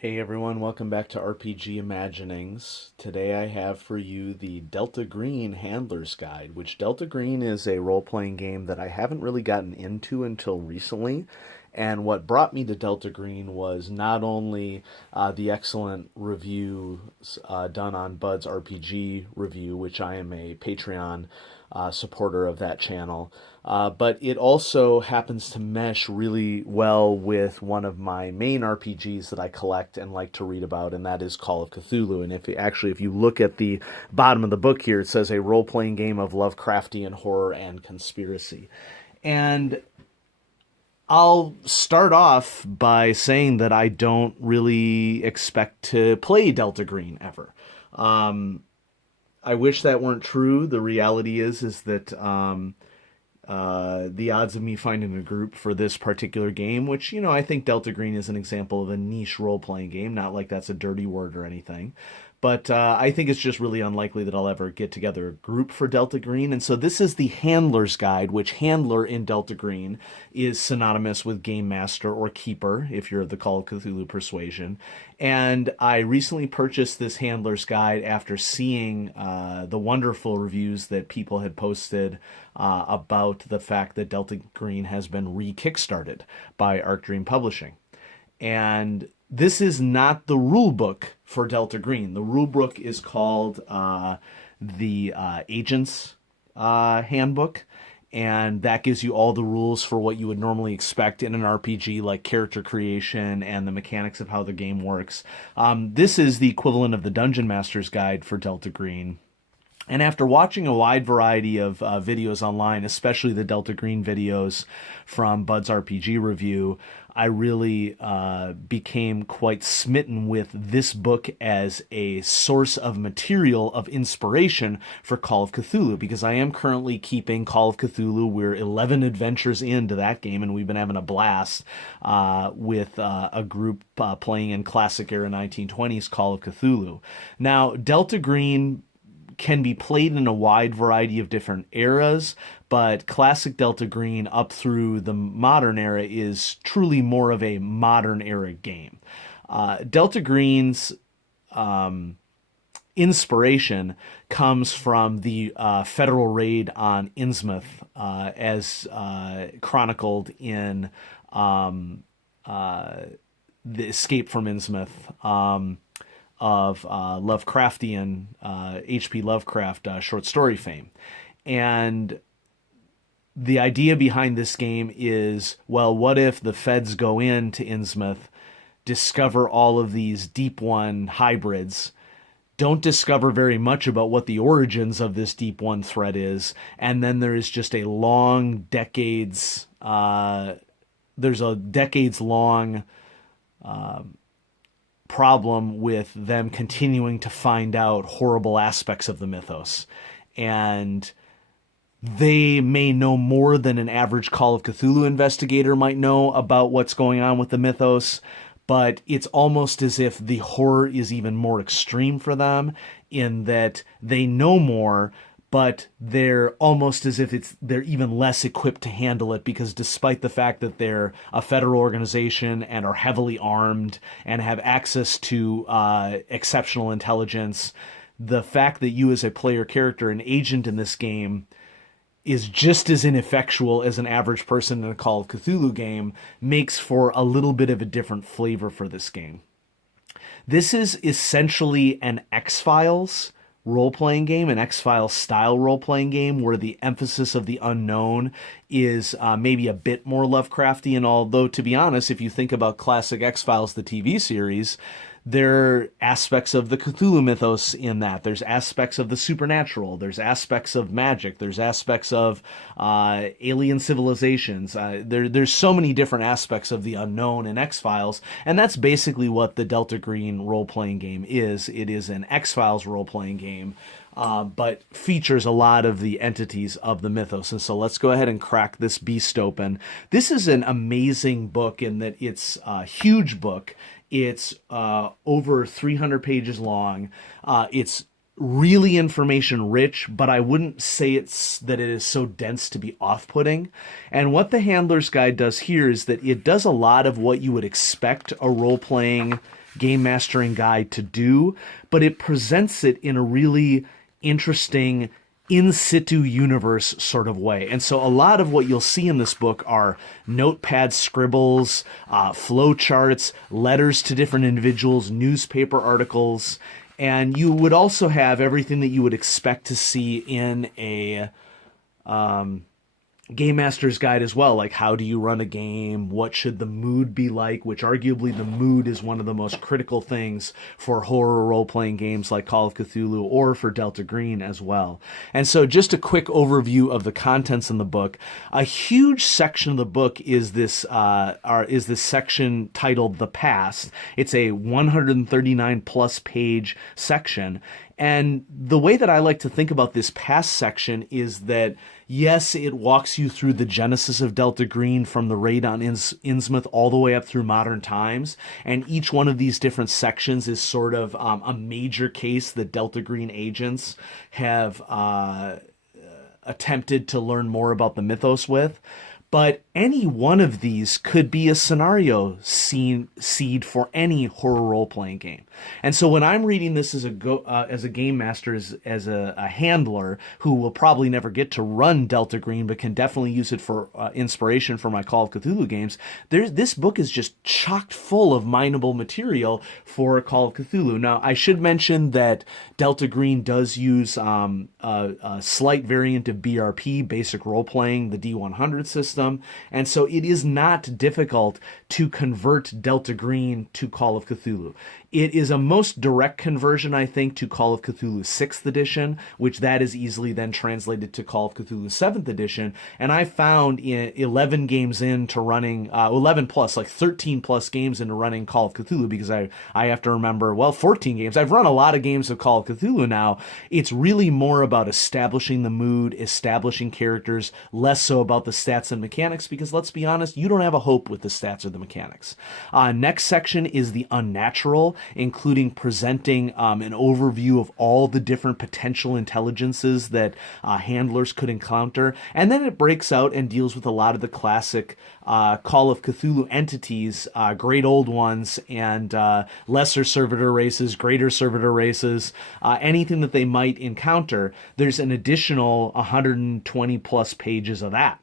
Hey everyone, welcome back to RPG Imaginings. Today I have for you the Delta Green Handler's Guide, which Delta Green is a role playing game that I haven't really gotten into until recently. And what brought me to Delta Green was not only the excellent reviews done on Bud's RPG review, which I am a Patreon supporter of that channel, but it also happens to mesh really well with one of my main RPGs that I collect and like to read about, and that is Call of Cthulhu. And if you look at the bottom of the book here, it says a role playing game of Lovecraftian horror and conspiracy. And I'll start off by saying that I don't really expect to play Delta Green ever. I wish that weren't true. The reality is that the odds of me finding a group for this particular game, which, I think Delta Green is an example of a niche role playing game, not like that's a dirty word or anything. But I think it's just really unlikely that I'll ever get together a group for Delta Green. And so this is the Handler's Guide, which handler in Delta Green is synonymous with Game Master or Keeper, if you're of the Call of Cthulhu persuasion. And I recently purchased this Handler's Guide after seeing the wonderful reviews that people had posted about the fact that Delta Green has been re-kickstarted by Arc Dream Publishing. And this is not the rule book for Delta Green. The rule book is called the Agent's Handbook, and that gives you all the rules for what you would normally expect in an RPG, like character creation and the mechanics of how the game works. This is the equivalent of the Dungeon Master's Guide for Delta Green. And after watching a wide variety of videos online, especially the Delta Green videos from Bud's RPG review, I really became quite smitten with this book as a source of material of inspiration for Call of Cthulhu, because I am currently keeping Call of Cthulhu. We're 11 adventures into that game, and we've been having a blast with a group playing in classic era 1920s Call of Cthulhu. Now, Delta Green can be played in a wide variety of different eras, but classic Delta Green up through the modern era is truly more of a modern era game. Delta Green's inspiration comes from the federal raid on Innsmouth, as chronicled in The Escape from Innsmouth, of Lovecraftian, H.P. Lovecraft short story fame. And the idea behind this game is, well, what if the feds go into Innsmouth, discover all of these Deep One hybrids, don't discover very much about what the origins of this Deep One threat is, and then there is just a long decades-long problem with them continuing to find out horrible aspects of the mythos. And they may know more than an average Call of Cthulhu investigator might know about what's going on with the mythos, but it's almost as if the horror is even more extreme for them, in that they know more, but they're almost as if they're even less equipped to handle it, because despite the fact that they're a federal organization and are heavily armed and have access to exceptional intelligence, the fact that you as a player character, an agent in this game, is just as ineffectual as an average person in a Call of Cthulhu game makes for a little bit of a different flavor for this game. This is essentially an X-Files role-playing game, an X-Files style role-playing game, where the emphasis of the unknown is maybe a bit more Lovecraftian, although, to be honest, if you think about classic X-Files, the TV series, there are aspects of the Cthulhu mythos in that. There's aspects of the supernatural. There's aspects of magic. There's aspects of alien civilizations. There's so many different aspects of the unknown in X-Files, and that's basically what the Delta Green role-playing game is. It is an X-Files role-playing game, but features a lot of the entities of the mythos. And so let's go ahead and crack this beast open. This is an amazing book in that it's a huge book. It's over 300 pages long. It's really information rich, but I wouldn't say that it is so dense to be off-putting. And what the Handler's Guide does here is that it does a lot of what you would expect a role-playing game mastering guide to do, but it presents it in a really interesting in situ universe sort of way. And so a lot of what you'll see in this book are notepad scribbles, flow charts, letters to different individuals, newspaper articles, and you would also have everything that you would expect to see in a Game Master's Guide as well, like how do you run a game, what should the mood be like, which arguably the mood is one of the most critical things for horror role-playing games like Call of Cthulhu or for Delta Green as well. And so just a quick overview of the contents in the book. A huge section of the book is this section titled The Past. It's a 139 plus page section. And the way that I like to think about this past section is that, yes, it walks you through the genesis of Delta Green from the raid on Innsmouth all the way up through modern times. And each one of these different sections is sort of a major case that Delta Green agents have attempted to learn more about the mythos with. But any one of these could be a scenario seed for any horror role-playing game. And so when I'm reading this as a game master, as a handler who will probably never get to run Delta Green, but can definitely use it for inspiration for my Call of Cthulhu games, this book is just chock full of mineable material for Call of Cthulhu. Now, I should mention that Delta Green does use a slight variant of BRP, basic role-playing, the D100 system. And so it is not difficult to convert Delta Green to Call of Cthulhu. It is a most direct conversion, I think, to Call of Cthulhu 6th edition, which that is easily then translated to Call of Cthulhu 7th edition. And I found in 11 games into running, 11 plus, like 13 plus games into running Call of Cthulhu, because I have to remember, 14 games. I've run a lot of games of Call of Cthulhu now. It's really more about establishing the mood, establishing characters, less so about the stats and mechanics, because let's be honest, you don't have a hope with the stats or the mechanics. Next section is the unnatural, including presenting an overview of all the different potential intelligences that handlers could encounter. And then it breaks out and deals with a lot of the classic Call of Cthulhu entities, great old ones, and lesser servitor races, greater servitor races, anything that they might encounter. There's an additional 120 plus pages of that.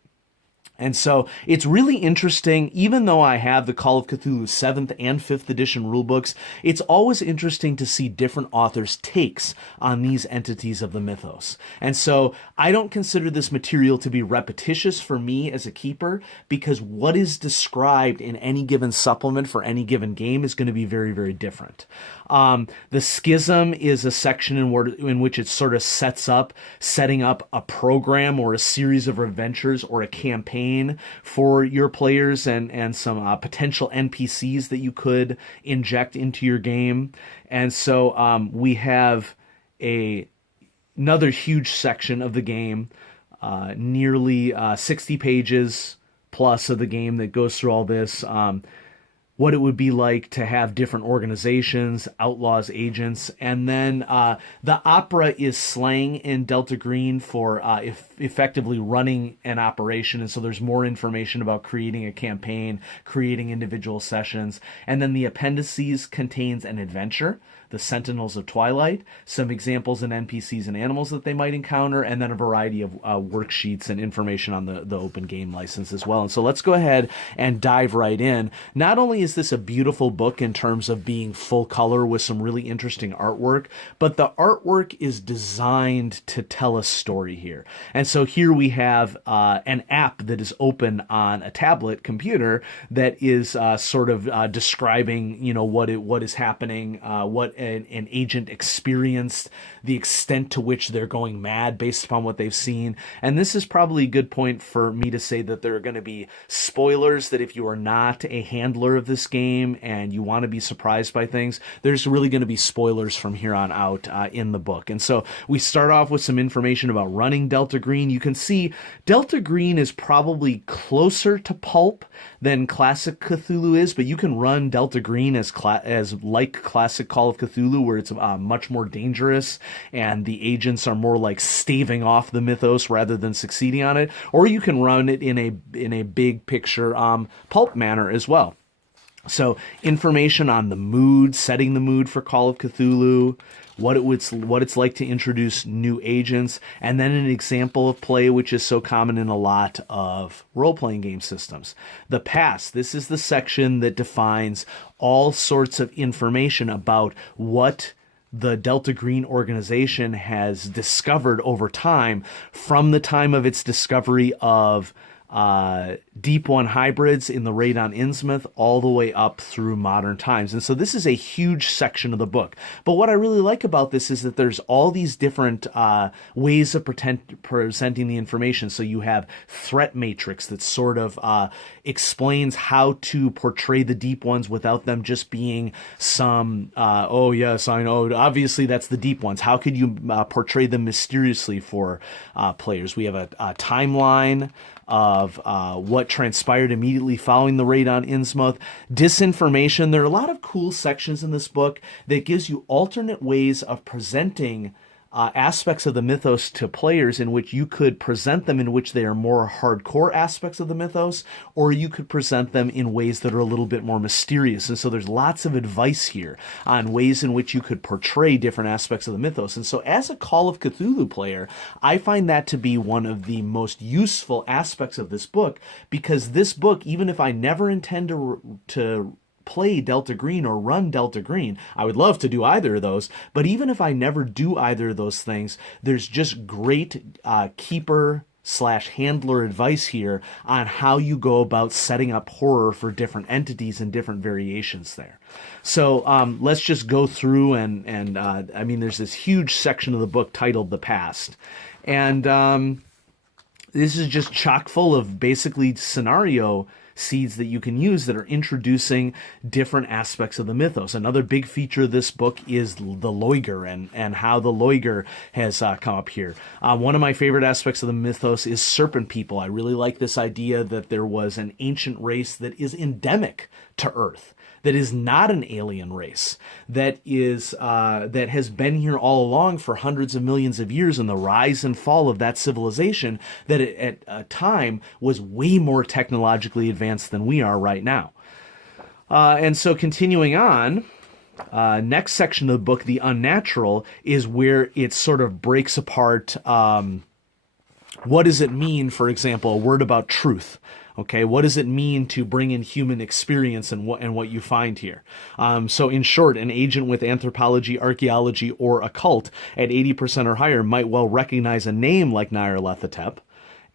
And so it's really interesting, even though I have the Call of Cthulhu 7th and 5th edition rulebooks, it's always interesting to see different authors' takes on these entities of the mythos. And so I don't consider this material to be repetitious for me as a keeper, because what is described in any given supplement for any given game is going to be very, very different. The Schism is a section in which it sort of setting up a program or a series of adventures or a campaign for your players and some potential NPCs that you could inject into your game. And so we have another huge section of the game, nearly 60 pages plus of the game that goes through all this. What it would be like to have different organizations, outlaws, agents, and then the opera is slang in Delta Green for effectively running an operation, and so there's more information about creating a campaign, creating individual sessions, and then the appendices contains an adventure, the Sentinels of Twilight, some examples and NPCs and animals that they might encounter, and then a variety of worksheets and information on the open game license as well. And so let's go ahead and dive right in. Not only is this a beautiful book in terms of being full color with some really interesting artwork, but the artwork is designed to tell a story here. And so here we have an app that is open on a tablet computer that is sort of describing, what is happening, what an agent experienced, the extent to which they're going mad based upon what they've seen. And this is probably a good point for me to say that there are going to be spoilers, that if you are not a handler of this game and you want to be surprised by things, there's really going to be spoilers from here on out in the book. And so we start off with some information about running Delta Green. You can see Delta Green is probably closer to pulp than classic Cthulhu is, but you can run Delta Green as like classic Call of Cthulhu, where it's much more dangerous and the agents are more like staving off the mythos rather than succeeding on it, or you can run it in a big picture pulp manner as well. So information on the mood, setting the mood for Call of Cthulhu, what it's like to introduce new agents, and then an example of play, which is so common in a lot of role-playing game systems. The past. This is the section that defines all sorts of information about what the Delta Green organization has discovered over time, from the time of its discovery of Deep One hybrids in the raid on Innsmouth all the way up through modern times. And so this is a huge section of the book. But what I really like about this is that there's all these different ways of presenting the information. So you have threat matrix that sort of explains how to portray the Deep Ones without them just being some, oh yes, I know, obviously that's the Deep Ones. How could you portray them mysteriously for players? We have a timeline of what transpired immediately following the raid on Innsmouth. Disinformation. There are a lot of cool sections in this book that gives you alternate ways of presenting aspects of the mythos to players, in which you could present them in which they are more hardcore aspects of the mythos, or you could present them in ways that are a little bit more mysterious. And so there's lots of advice here on ways in which you could portray different aspects of the mythos. And so as a Call of Cthulhu player, I find that to be one of the most useful aspects of this book, because this book, even if I never intend to play Delta Green or run Delta Green, I would love to do either of those, but even if I never do either of those things, there's just great keeper / handler advice here on how you go about setting up horror for different entities and different variations there. So let's just go through and I mean, there's this huge section of the book titled The Past, and this is just chock full of basically scenario seeds that you can use that are introducing different aspects of the mythos. Another big feature of this book is the Loiger and how the Loiger has come up here. One of my favorite aspects of the mythos is serpent people. I really like this idea that there was an ancient race that is endemic to Earth, that is not an alien race, that has been here all along for hundreds of millions of years, and the rise and fall of that civilization that at a time was way more technologically advanced than we are right now. And so continuing on, next section of the book, The Unnatural, is where it sort of breaks apart what does it mean, for example, a word about truth. Okay, what does it mean to bring in human experience and what you find here? So in short, an agent with anthropology, archaeology, or occult at 80% or higher might well recognize a name like Nyarlathotep,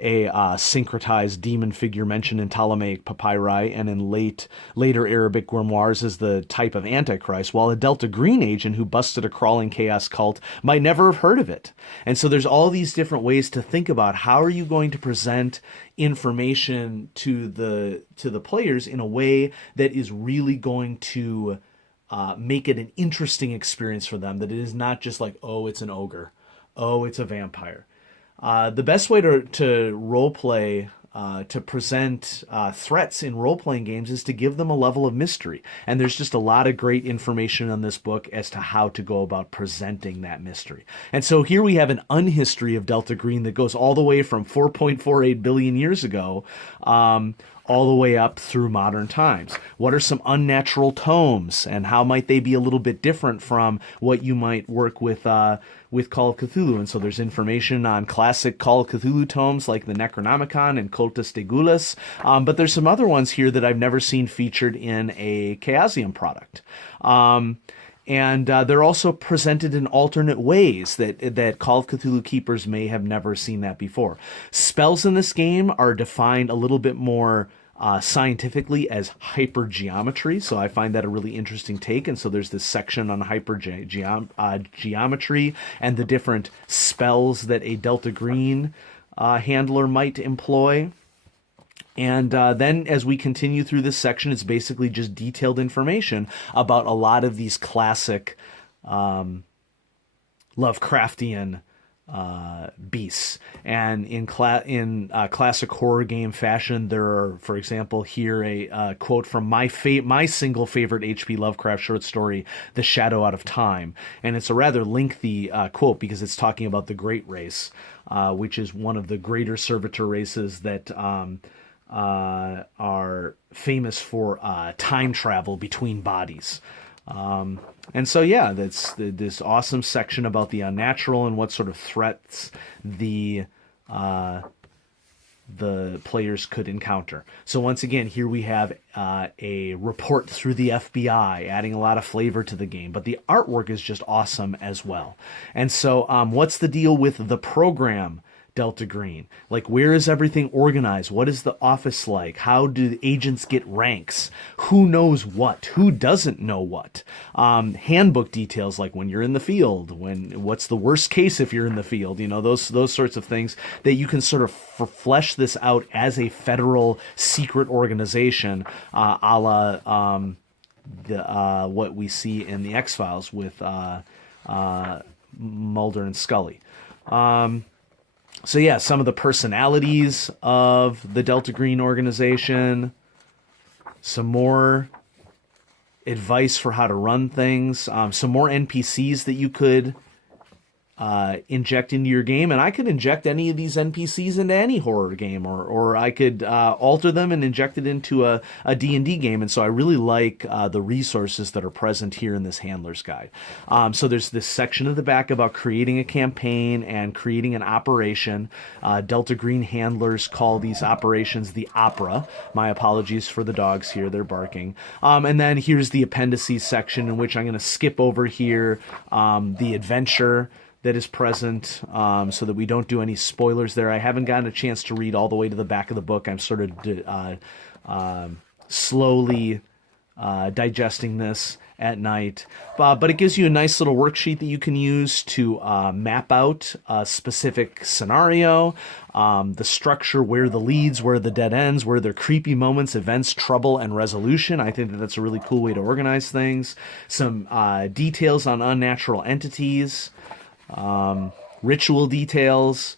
a syncretized demon figure mentioned in Ptolemaic papyri and in later Arabic grimoires as the type of Antichrist, while a Delta Green agent who busted a crawling chaos cult might never have heard of it. And so there's all these different ways to think about how are you going to present information to the players in a way that is really going to make it an interesting experience for them, that it is not just like, oh, it's an ogre, oh, it's a vampire. The best way to role play, to present threats in role-playing games, is to give them a level of mystery. And there's just a lot of great information on this book as to how to go about presenting that mystery. And so here we have an unhistory of Delta Green that goes all the way from 4.48 billion years ago all the way up through modern times. What are some unnatural tomes, and how might they be a little bit different from what you might work with Call of Cthulhu? And so there's information on classic Call of Cthulhu tomes like the Necronomicon and Cultus de Gulas, but there's some other ones here that I've never seen featured in a Chaosium product. And they're also presented in alternate ways that Call of Cthulhu keepers may have never seen that before. Spells in this game are defined a little bit more scientifically as hypergeometry, so I find that a really interesting take. And so there's this section on hypergeometry and the different spells that a Delta Green handler might employ. And then as we continue through this section, it's basically just detailed information about a lot of these classic Lovecraftian beasts. And in classic horror game fashion, there are, for example, here a quote from my single favorite H.P. Lovecraft short story, The Shadow Out of Time. And it's a rather lengthy quote because it's talking about the Great Race, which is one of the greater servitor races that are famous for time travel between bodies. And so, yeah, that's this awesome section about the unnatural and what sort of threats the players could encounter. So once again, here we have a report through the FBI, adding a lot of flavor to the game. But the artwork is just awesome as well. And so what's the deal with the program Delta Green? Like, where is everything organized? What is the office like? How do the agents get ranks? Who knows what? Who doesn't know what? Handbook details, like when you're in the field, what's the worst case if you're in the field? You know, those sorts of things that you can sort of flesh this out as a federal secret organization, a la what we see in the X-Files with Mulder and Scully. So yeah, some of the personalities of the Delta Green organization, some more advice for how to run things, some more NPCs that you could inject into your game. And I could inject any of these NPCs into any horror game, or I could alter them and inject it into a D&D game. And so I really like the resources that are present here in this handler's guide. So there's this section at the back about creating a campaign and creating an operation. Delta Green handlers call these operations the opera. My apologies for the dogs here, they're barking. And then here's the appendices section, in which I'm going to skip over here the adventure that is present, so that we don't do any spoilers there. I haven't gotten a chance to read all the way to the back of the book. I'm sort of slowly digesting this at night. But it gives you a nice little worksheet that you can use to map out a specific scenario, the structure, where the leads, where the dead ends, where there are creepy moments, events, trouble, and resolution. I think that that's a really cool way to organize things. Some details on unnatural entities, ritual details,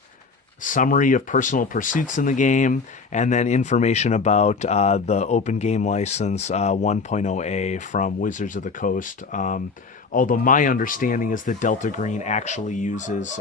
summary of personal pursuits in the game, and then information about the open game license 1.0A from Wizards of the Coast. Although my understanding is that Delta Green actually uses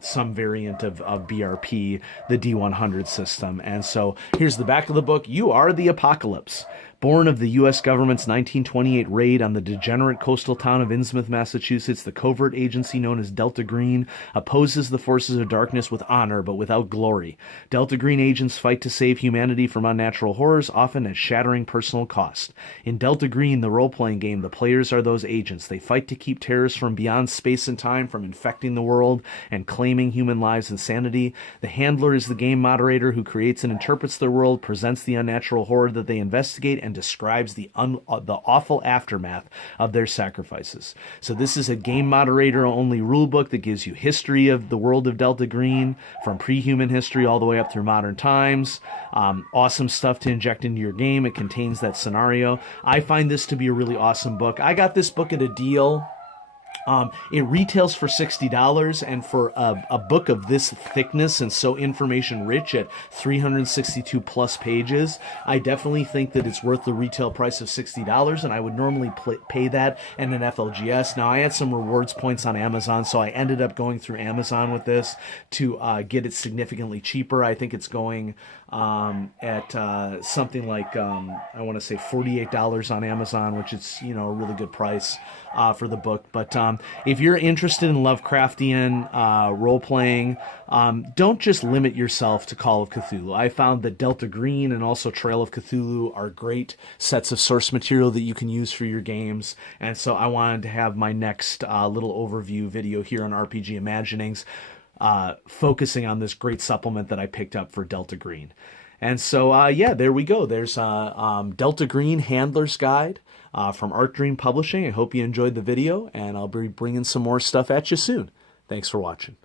some variant of BRP, the D100 system. And so here's the back of the book. You are the apocalypse. Born of the U.S. government's 1928 raid on the degenerate coastal town of Innsmouth, Massachusetts, the covert agency known as Delta Green opposes the forces of darkness with honor but without glory. Delta Green agents fight to save humanity from unnatural horrors, often at shattering personal cost. In Delta Green, the role-playing game, the players are those agents. They fight to keep terrors from beyond space and time from infecting the world and claiming human lives and sanity. The handler is the game moderator who creates and interprets their world, presents the unnatural horror that they investigate, and describes the awful aftermath of their sacrifices. So this is a game moderator only rulebook that gives you history of the world of Delta Green, from pre-human history all the way up through modern times. Awesome stuff to inject into your game. It contains that scenario. I find this to be a really awesome book. I got this book at a deal. It retails for $60, and for a book of this thickness and so information rich at 362 plus pages, I definitely think that it's worth the retail price of $60, and I would normally pay that in an FLGS. Now, I had some rewards points on Amazon, so I ended up going through Amazon with this to get it significantly cheaper. I think it's going at something like, I want to say $48 on Amazon, which is, a really good price for the book. But if you're interested in Lovecraftian role-playing, don't just limit yourself to Call of Cthulhu. I found that Delta Green and also Trail of Cthulhu are great sets of source material that you can use for your games. And so I wanted to have my next little overview video here on RPG Imaginings focusing on this great supplement that I picked up for Delta Green. And so, yeah, there we go. There's Delta Green Handler's Guide from Art Dream Publishing. I hope you enjoyed the video, and I'll be bringing some more stuff at you soon. Thanks for watching.